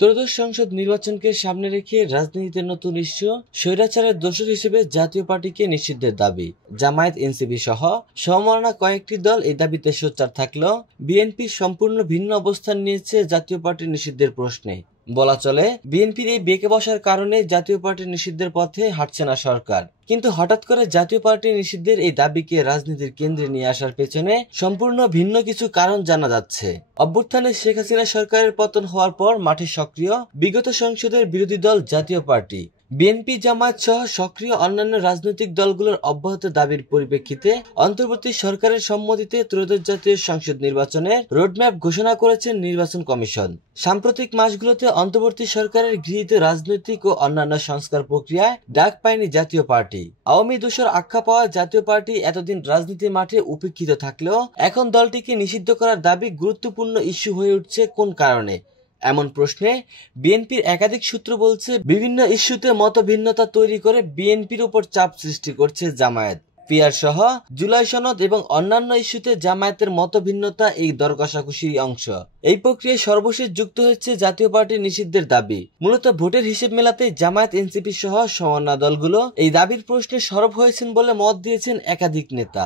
ত্রয়োদশ সংসদ নির্বাচনকে সামনে রেখে রাজনীতিতে নতুন ইস্যু, স্বৈরাচারের দোসর হিসেবে জাতীয় পার্টিকে নিষিদ্ধের দাবি। জামায়াত, এনসিপি সহ সমমনা কয়েকটি দল এই দাবিতে সোচ্চার থাকলেও বিএনপি সম্পূর্ণ ভিন্ন অবস্থান নিয়েছে জাতীয় পার্টি নিষিদ্ধের প্রশ্নে। বলা চলে, বিএনপির এই বেঁকে বসার কারণে জাতীয় পার্টি নিষিদ্ধের পথে হাঁটছে না সরকার। কিন্তু হঠাৎ করে জাতীয় পার্টি নিষিদ্ধের এই দাবিকে রাজনীতির কেন্দ্রে নিয়ে আসার পেছনে সম্পূর্ণ ভিন্ন কিছু কারণ জানা যাচ্ছে। অভ্যুত্থানে শেখ হাসিনা সরকারের পতন হওয়ার পর মাঠে সক্রিয় বিগত সংসদের বিরোধী দল জাতীয় পার্টি, বিএনপি, জামায়াত সহ সক্রিয় অন্যান্য রাজনৈতিক দলগুলোর অব্যাহত দাবির পরিপ্রেক্ষিতে অন্তর্বর্তী সরকারের সম্মতিতে ত্রয়োদশ জাতীয় সংসদ নির্বাচনের রোডম্যাপ ঘোষণা করেছেন নির্বাচন কমিশন। সাম্প্রতিক মাসগুলোতে অন্তর্বর্তী সরকারের গৃহীত রাজনৈতিক ও অন্যান্য সংস্কার প্রক্রিয়ায় ডাক পায়নি জাতীয় পার্টি। আওয়ামী দোসর আখ্যা পাওয়া জাতীয় পার্টি এতদিন রাজনীতির মাঠে উপেক্ষিত থাকলেও এখন দলটিকে নিষিদ্ধ করার দাবি গুরুত্বপূর্ণ ইস্যু হয়ে উঠছে কোন কারণে? এমন প্রশ্নে বিএনপির একাধিক সূত্র বলছে, বিভিন্ন ইস্যুতে মতভিন্নতা তৈরি করে বিএনপির উপর চাপ সৃষ্টি করছে জামায়াত। পিআর সহ জুলাই সনদ এবং অন্যান্য ইস্যুতে জামায়াতের মতভিন্নতা এই দর কষাকষির অংশ। এই প্রক্রিয়ায় সর্বশেষ যুক্ত হচ্ছে জাতীয় পার্টির নিষিদ্ধের দাবি। মূলত ভোটের হিসেব মেলাতে জামায়াত, এনসিপি সহ সমন্বয় দলগুলো এই দাবির প্রশ্নে সরব হয়েছেন বলে মত দিয়েছেন একাধিক নেতা।